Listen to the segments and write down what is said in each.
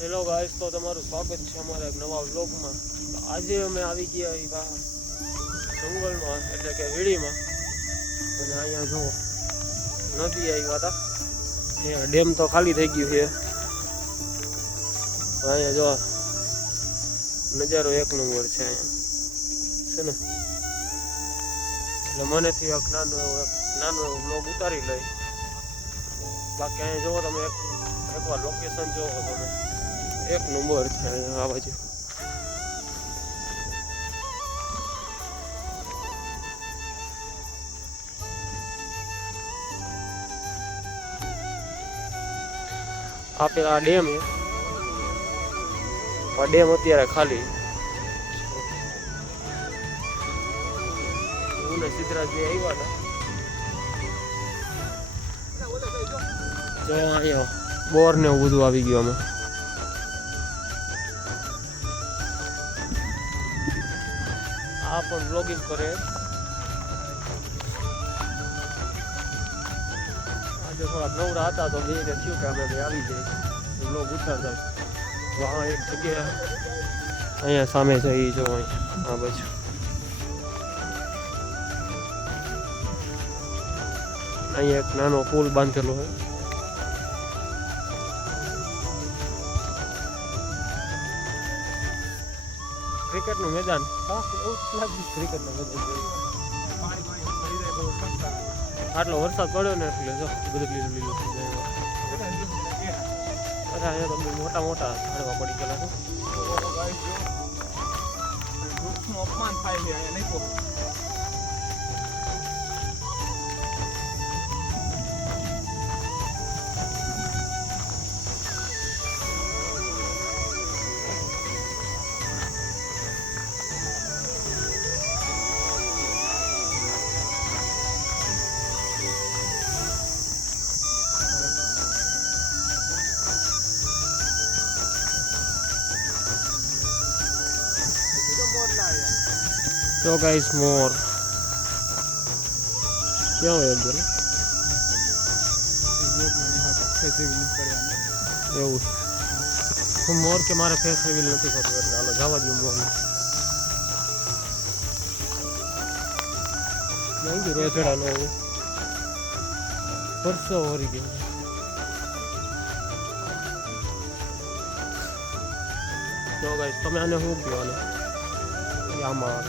Hello guys, તો તમારું સ્વાગત છે અમારા એક નવા વ્લોગમાં. તો આજે અમે આવી ગયા એવા જંગલમાં, એટલે કે વીડીમાં. અને અહીંયા જો નદી આવ્યા હતા. અહીંયા ડેમ તો ખાલી થઈ ગયું છે. અહીંયા જો નજારો એક નંબર છે અહીંયા છે ને. એટલે મનેથી એક નાનો એવો વ્લોગ ઉતારી લઈ. બાકી અહીંયા જોવો તમે એકવાર લોકેશન જોવો તમે, એક નંબર છે આ બાજુ. આ પેલા ડેમ છે, આ ડેમ અત્યારે ખાલી. હું ને સિદ્ધરાજ જે આવ્યા હતા, જો અહીંયા બોર ને એવું બધું આવી ગયું. અમે આ પણ બ્લોગિંગ કરે. આજે થોડાક નવરા હતા તો બેને થયું કે અમે આવી જાય બ્લોગ ઉતારતા. આ એક જગ્યા અહીંયા સામે છે, એ જો અહીંયા આ બાજુ. અહીંયા એક નાનો પુલ બાંધેલો હોય. ક્રિકેટનું મેદાન, ક્રિકેટનું મેદાન. આટલો વરસાદ પડ્યો ને એટલે જો બધું લીલું લીલું થઈ જાય. અરે અહીંયા તો મોટા મોટા ઝાડવા પડી ગયેલા છે. અપમાન થાય છે અહીંયા નહીં. તો ગાઈસ મોર ક્યાં હોય ગયો એવું મોર કે મારે ફેસ રિવીલ નથી કરવું, એટલે હાલો જવા દઉં મોર. રોજડા નો પરસો વરી ગયો. તો ગાઈસ તમે આને શું કહો? આમાં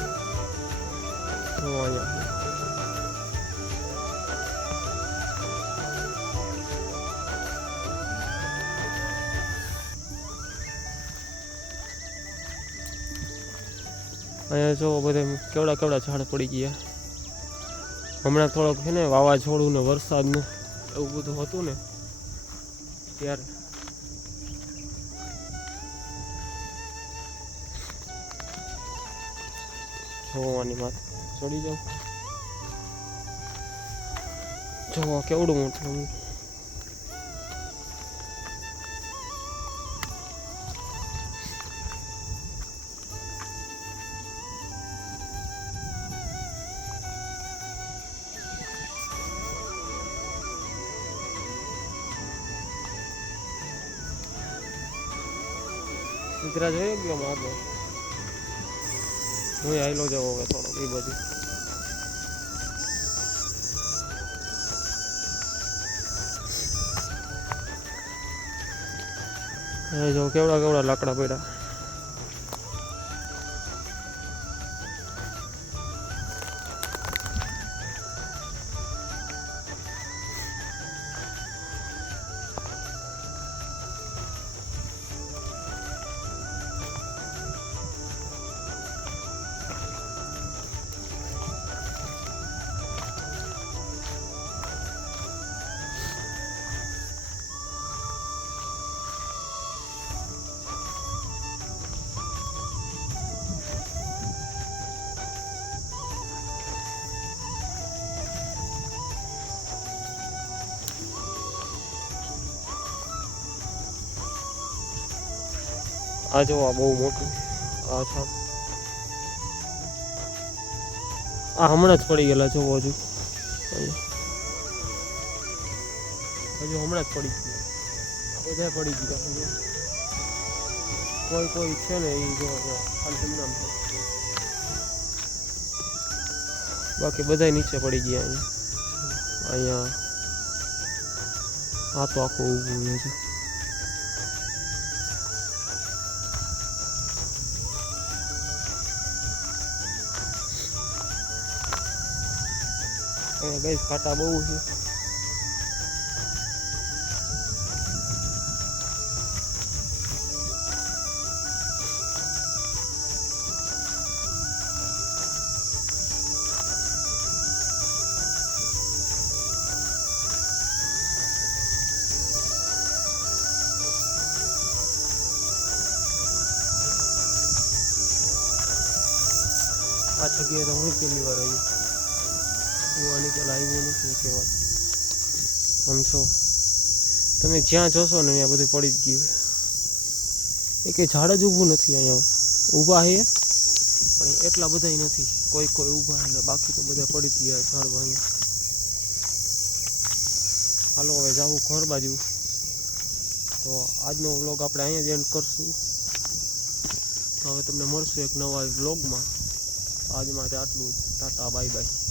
અહીંયા જો બધા કેવડા કેવડા ઝાડ પડી ગયા. હમણાં થોડોક છે ને વાવાઝોડું ને વરસાદનું એવું બધું હતું ને ત્યારે. જોવાની વાત ચડી જાવ, જો કેવડું મોટું. સિદ્ધરાજ જોઈ ગયો માગો. હું આવેલો જાઉં હવે થોડોક એ બાજુ. જો કેવડા કેવડા લાકડા પડ્યા. આ જો આ બહુ મોટું આ છે. આ હમણાં જ પડી ગયેલા જો હજુ હમણાં જ પડી ગયા, બધા પડી ગયા. કોઈ કોઈ છે ને એ જો ખાલી નામ છે, બાકી બધા નીચે પડી ગયા. અહીંયા આ તો આખું ઊભું છે. અહીંયા ગઈ કાંટા બહુ છે. આ જગ્યાએ તો હું પહેલી વાર આવી. હું આની પહેલાં આવ્યો નથી એકે વાર. આમ છો તમે જ્યાં જોશો ને ત્યાં બધું પડી જ ગયું. એ કંઈ ઝાડ જ ઊભું નથી અહીંયા. ઊભા છે પણ એટલા બધા નથી. કોઈ કોઈ ઊભા છે ને બાકી તો બધા પડી જ ગયા ઝાડવા અહીંયા. હાલો હવે જાવું ઘર બાજુ. તો આજનો વ્લોગ આપણે અહીંયા જ એન્ડ કરશું. તો હવે તમને મળશું એક નવા વ્લોગમાં. આજ માટે આટલું જ. Tata bye bye.